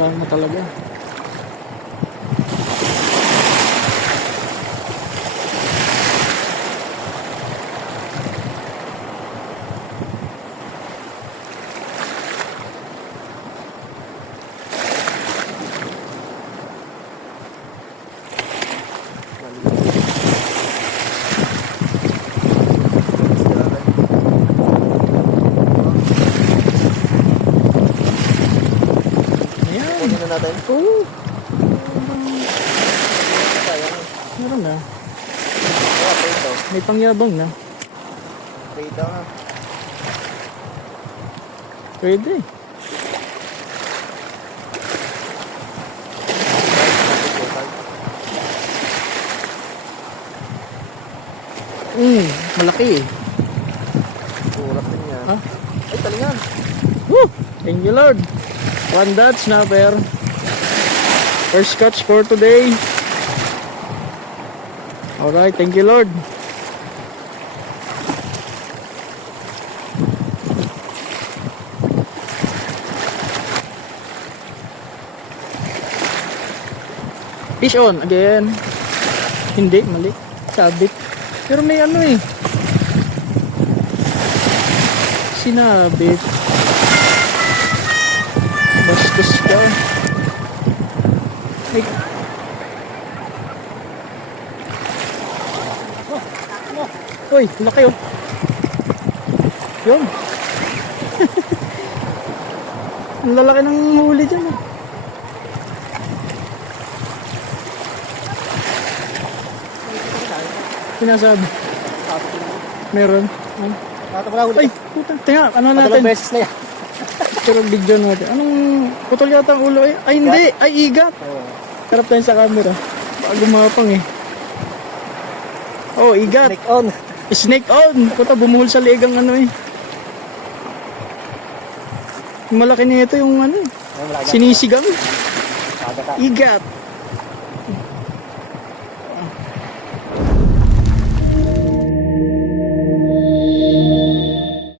Sana talaga. Kunin na natin. Oo. Sayang. Meron na. Oh, prito. May pangyabang na. Prito nga. Pwede. Malaki eh. Surap din yan. Ha? Ay, talingan. Woo! Thank you Lord. One dot snapper. First catch for today. Alright, thank you Lord. Fish on again. Hindi, mali. Sabit. Pero may ano eh. Sinabit. Bastos ka. Ay. Uy, laki oh. Yun. Ang lalaki ng huli dyan oh. Sinasabi. Meron. Ay, puta. Tingnan, ano natin? Tatlong beses na yan. Picture video natin. Anong putol yata ang ulo eh? Ay, hindi. Ay, igat. Oo. Harap tayo sa camera. Baka gumapang eh. Oh, igat. Snake on. Snake on. Puta, bumuhol sa ligang ano eh. Yung malaki nito yung ano eh. Sinisigang. Kada ka. Igat.